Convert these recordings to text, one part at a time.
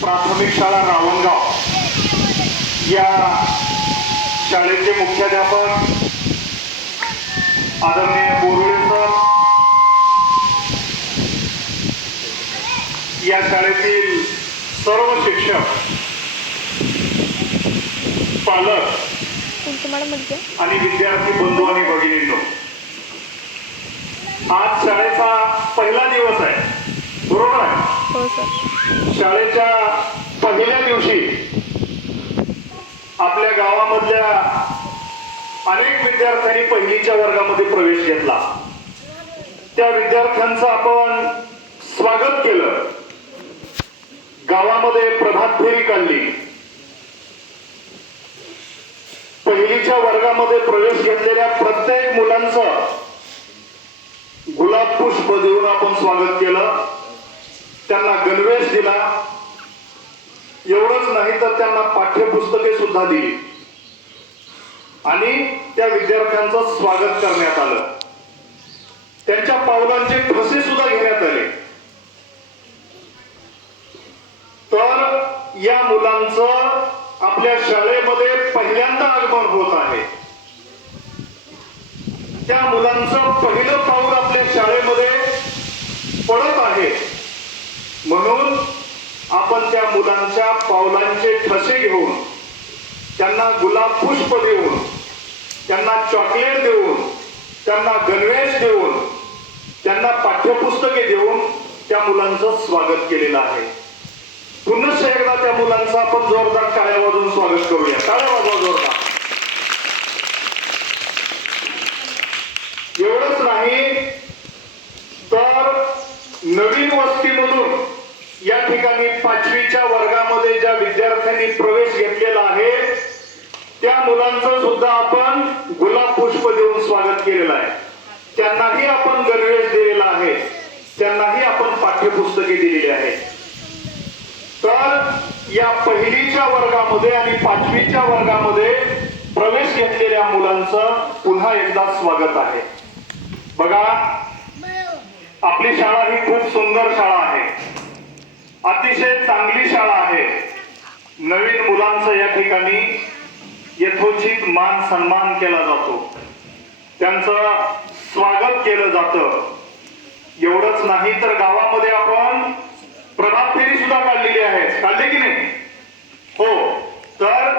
प्राथमिक शाळा रावणगाव. या शाळेचे मुख्याध्यापक आदरणीय बोरुळे सर. या शाळेतील सर्व शिक्षक पालक आणि विद्यार्थी बंधू आणि भगिनींनो आज शाळेचा पहिला दिवस आहे बरोबर आहे हो सर शाळेच्या पहिल्या दिवशी आपल्या गावामधल्या अनेक विद्यार्थ्यांनी पहिलीच्या वर्गामध्ये प्रवेश घेतला. त्या विद्यार्थ्यांचं आपण स्वागत केलं. गावामध्ये प्रभात फेरी काढली. पहिलीच्या वर्गामध्ये प्रवेश घेतलेल्या प्रत्येक मुलांचं गुलाब पुष्प देऊन आपण स्वागत केलं. त्यांना गणवेश दिला. एवढंच नाही तर त्यांना पाठ्यपुस्तके सुद्धा दिली. आणि त्या विद्यार्थ्यांचं स्वागत करण्यात आलं. त्यांच्या पावलांचे ठसे सुद्धा घेण्यात आले. तर या मुलांचं आपल्या शाळेमध्ये पहिल्यांदा आगमन होत आहे. त्या मुलांचं पहिलं पाऊल आपल्या शाळेमध्ये पडत आहे म्हणून आपण त्या मुलांच्या पावलांचे ठसे घेऊन त्यांना गुलाब पुष्प देऊन त्यांना चॉकलेट देऊन त्यांना गणवेश देऊन त्यांना पाठ्यपुस्तके देऊन त्या मुलांचं स्वागत केलेलं आहे. पुन्हा एकदा त्या मुलांचं आपण जोरदार टाळ्या वाजून स्वागत करूया. टाळ्या वाजवा जोरदार. एवढंच नाही तर नवीन वस्तीमधून ठिकाणी पाचवीच्या वर्गामध्ये ज्या विद्यार्थ्यांनी प्रवेश घेतलेला आहे त्या मुलांचं सुद्धा आपण गुलाब पुष्प देऊन स्वागत केलेलं आहे. त्यांनाही आपण गणवेश दिलेला आहे. त्यांनाही आपण पाठ्यपुस्तके दिलेली आहेत. तर या पहिलीच्या वर्गामध्ये आणि पाचवीच्या वर्गामध्ये प्रवेश घेतलेल्या मुलांचं पुन्हा एकदा स्वागत आहे. बघा आपली शाळा ही खूप सुंदर शाळा आहे. अतिशय चांगली शाळा आहे. नवीन मुलांचं या ठिकाणी यथोचित मान सन्मान केला जातो. त्यांचं स्वागत केलं जातं. एवढंच नाही तर गावामध्ये आपण प्रभात फेरी सुद्धा काढलेली आहे काढली की नाही? हो. तर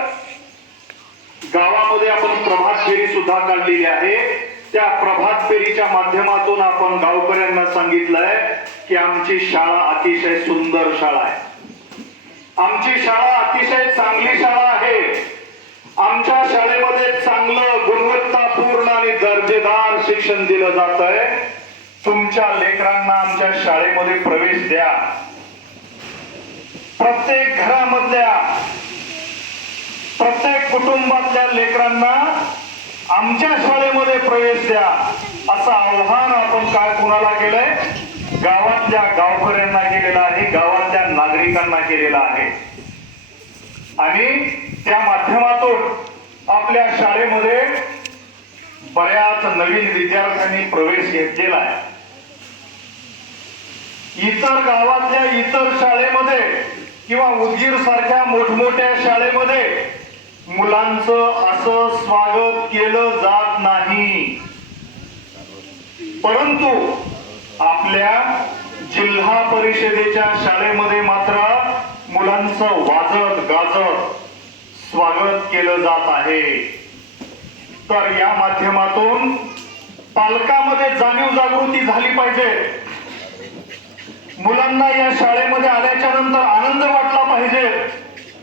गावामध्ये आपण प्रभात फेरी सुद्धा काढलेली आहे. त्या प्रभात फेरीच्या माध्यमातून आपण गावकऱ्यांना सांगितलंय की आमची शाळा अतिशय सुंदर शाळा आहे. आमची शाळा अतिशय चांगली शाळा आहे. आमच्या शाळेमध्ये चांगलं गुणवत्तापूर्ण आणि दर्जेदार शिक्षण दिलं जात आहे तुमच्या लेकरांना आमच्या शाळेमध्ये प्रवेश द्या. प्रत्येक घरामधल्या प्रत्येक कुटुंबातल्या लेकरांना आमच्या गावामध्ये प्रवेश द्या. असं आव्हान आपण काय कुणाला केलंय? गावातल्या गावकऱ्यांना केलेलं आहे गावातल्या नागरिकांना केलेलं आहे. आणि त्या माध्यमातून आपल्या शाळेमध्ये बऱ्याच नवीन विद्यार्थ्यांनी प्रवेश घेतलेला आहे. इतर गावातल्या इतर शाळेमध्ये किंवा उदगीर सारख्या मोठमोठ्या शाळेमध्ये मुलांचं असं स्वागत केलं जात नाही. परंतु आपल्या जिल्हा परिषदेच्या शाळेमध्ये मात्र मुलांचं वाजत गाजत स्वागत केलं जात आहे. तर या माध्यमातून पालकामध्ये जाणीव जागृती झाली पाहिजे. मुलांना या शाळेमध्ये आल्याच्यानंतर आनंद वाटला पाहिजे.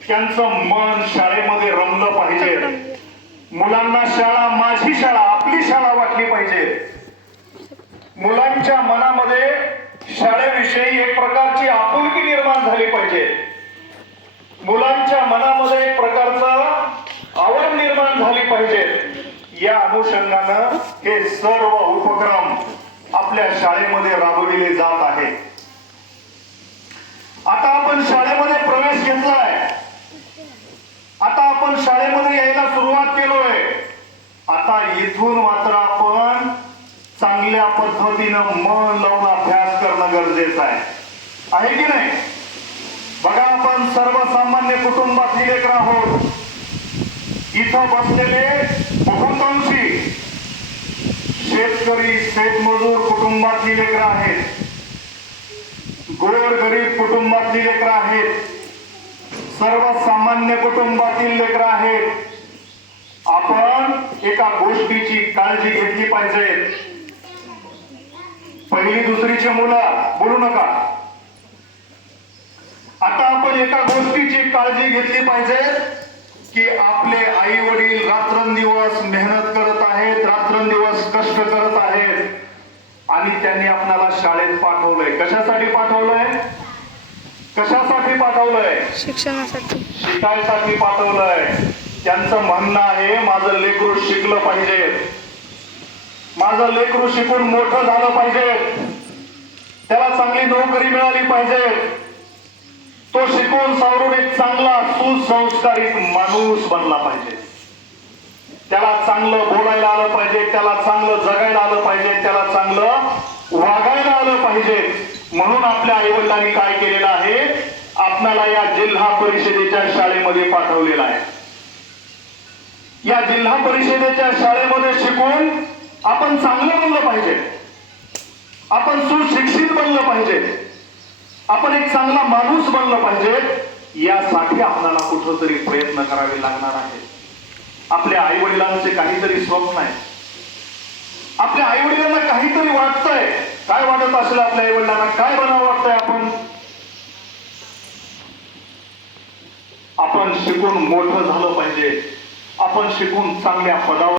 त्यांचं मन शाळेमध्ये रमलं पाहिजे. मुलांना शाळा माझी शाळा आपली शाळा वाटली पाहिजे. मुलांच्या मनामध्ये शाळेविषयी एक प्रकारची आपुलकी निर्माण झाली पाहिजे. मुलांच्या मनामध्ये एक प्रकारचा आवड निर्माण झाली पाहिजे. या अनुषंगानं हे सर्व उपक्रम आपल्या शाळेमध्ये राबविले जात आहेत आता आपण शाळेमध्ये प्रवेश घेतलाय आता आपण शाळेमध्ये यायला सुरुवात केलोय आता इथून मात्र आपण चांगल्या पद्धतीनं मन लावून अभ्यास करणं गरजेचं आहे. आहे की नाही? बघा आपण सर्वसामान्य कुटुंबातील लेकर आहोत. इथं बसलेले बहुतांशी शेतकरी शेतमजूर कुटुंबातली लेकर आहेत. गोरगरीब कुटुंबातली लेकर आहेत. सर्वसामान्य कुटुंबातील लेकर आहेत. आपण एका गोष्टीची काळजी घेतली पाहिजे. पहिली दुसरीची मुलं बोलू नका. आता आपण एका गोष्टीची काळजी घेतली पाहिजे की आपले आई वडील रात्रंदिवस मेहनत करत आहेत रात्रंदिवस कष्ट करत आहेत आणि त्यांनी आपल्याला शाळेत पाठवलंय. कशासाठी पाठवलंय? कशासाठी पाठवलंय? शिक्षणासाठी. शिकायसाठी पाठवलंय. त्यांचं म्हणणं आहे माझं लेकरू शिकलं पाहिजे. माझं लेकरू शिकून मोठं झालं पाहिजे. त्याला चांगली नोकरी मिळाली पाहिजे. तो शिकून सावरून एक चांगला सुसंस्कारित माणूस बनला पाहिजे. त्याला चांगलं बोलायला आलं पाहिजे त्याला चांगलं जगायला आलं पाहिजे त्याला चांगलं वागायला आलं पाहिजे. म्हणून आपल्या आईवडिलांनी काय केलेलं आहे? आपल्याला या जिल्हा परिषदेच्या शाळेमध्ये पाठवलेलं आहे. या जिल्हा परिषदेच्या शाळेमध्ये शिकून आपण चांगलं बनलं पाहिजे. आपण सुशिक्षित बनलं पाहिजे. आपण एक चांगला माणूस बनलं पाहिजे यासाठी आपल्याला कुठंतरी प्रयत्न करावे लागणार आहे आपल्या आई वडिलांचे काहीतरी स्वप्न आहे आपल्या आई वडिलांना काहीतरी वाटतंय. काय वाटत असेल आपल्या आई वडिलांना काय बनावं वाटतंय आपण? आपण शिकून मोठं झालं पाहिजे. आपण शिकून चांगल्या पदावर